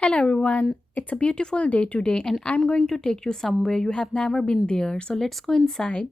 Hello everyone, it's a beautiful day today and I'm going to take you somewhere you have never been there. So let's go inside.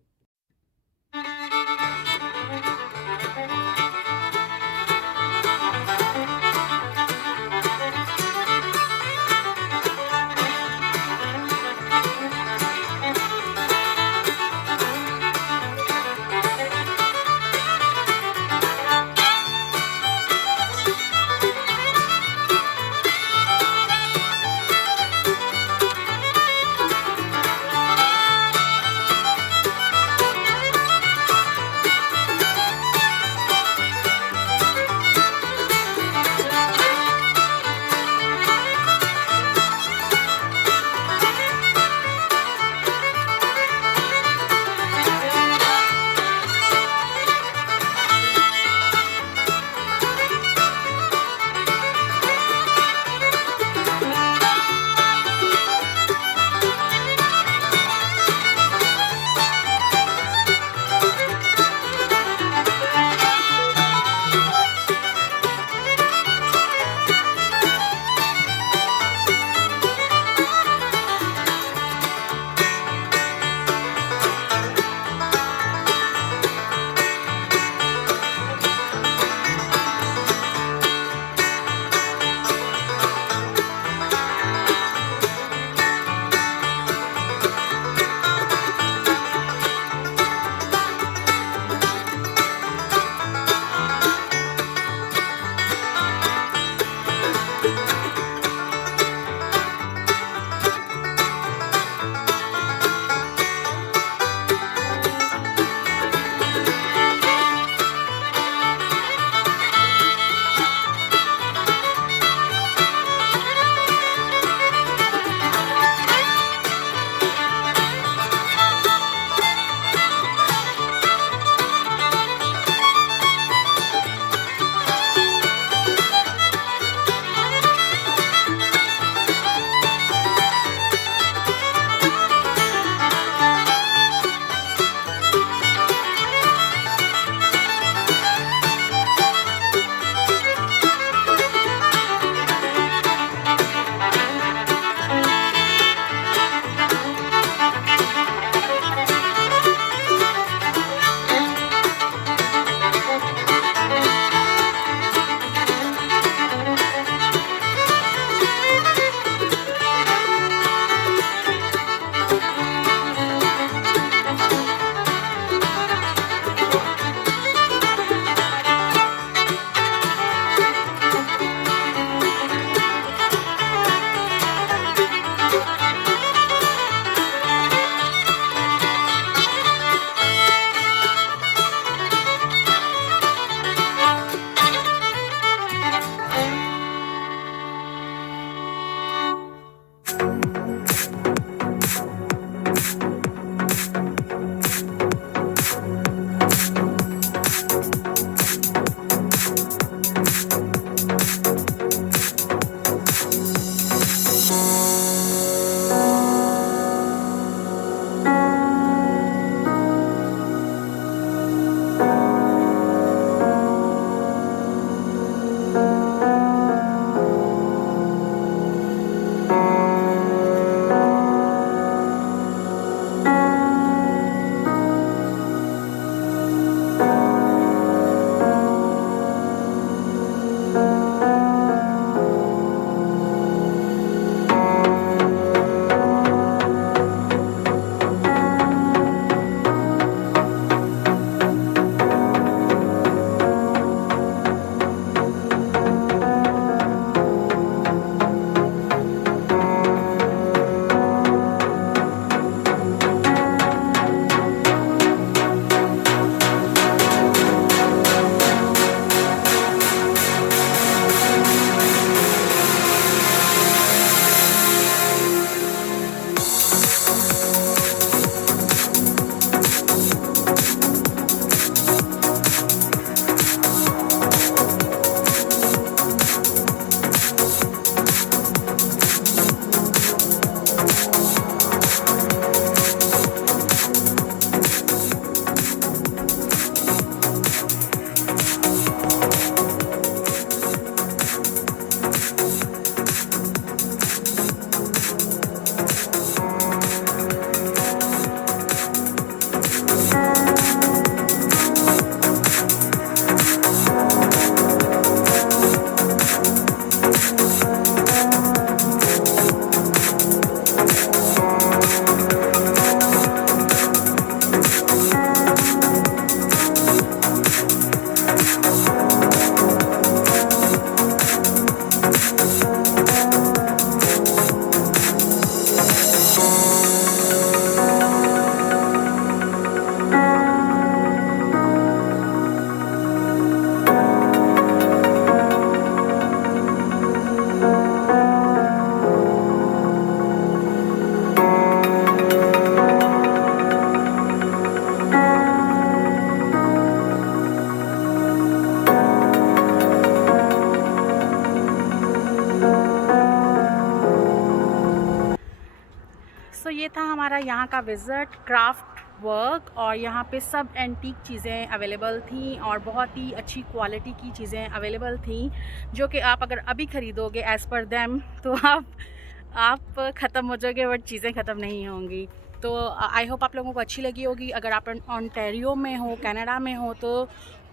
सो ये था हमारा यहाँ का visit craft work, और यहाँ पे सब एंटीक चीज़ें अवेलेबल थी और बहुत ही अच्छी क्वालिटी की चीज़ें अवेलेबल थी, जो कि आप अगर अभी ख़रीदोगे एज़ पर देम तो आप ख़त्म हो जाओगे, बट चीज़ें ख़त्म नहीं होंगी। तो आई होप आप लोगों को अच्छी लगी होगी। अगर आप ओंटारियो में हो, कनाडा में हो, तो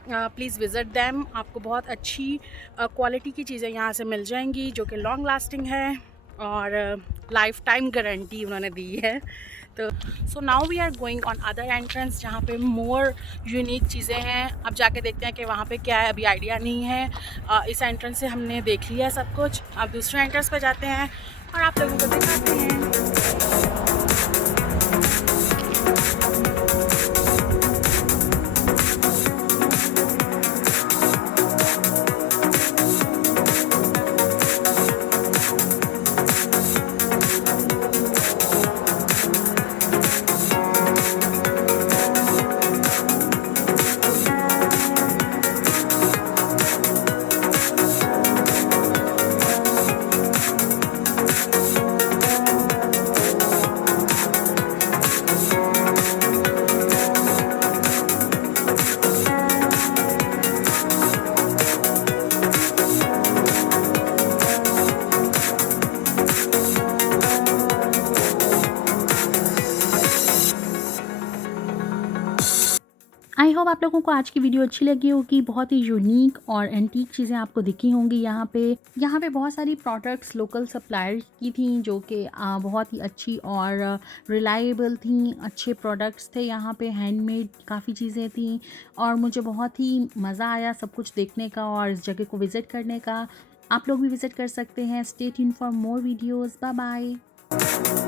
प्लीज़ विज़िट दैम। आपको बहुत अच्छी क्वालिटी की चीज़ें यहाँ से मिल जाएंगी, जो कि लॉन्ग लास्टिंग है और लाइफ टाइम गारंटी उन्होंने दी है। तो so now we are going on other entrance, जहाँ पे मोर यूनिक चीज़ें हैं। अब जाके देखते हैं कि वहाँ पे क्या है, अभी आइडिया नहीं है। इस एंट्रेंस से हमने देख लिया है सब कुछ। अब दूसरे एंट्रेंस पे जाते हैं और आप लोगों को दिखाते हैं। आई होप आप लोगों को आज की वीडियो अच्छी लगी होगी। बहुत ही यूनिक और एंटीक चीज़ें आपको दिखी होंगी यहाँ पे बहुत सारी प्रोडक्ट्स लोकल सप्लायर्स की थी, जो कि बहुत ही अच्छी और रिलायबल थी। अच्छे प्रोडक्ट्स थे यहाँ पे, हैंडमेड काफ़ी चीज़ें थी और मुझे बहुत ही मज़ा आया सब कुछ देखने का और इस जगह को विज़िट करने का। आप लोग भी विज़िट कर सकते हैं। Stay tuned for more videos. Bye bye.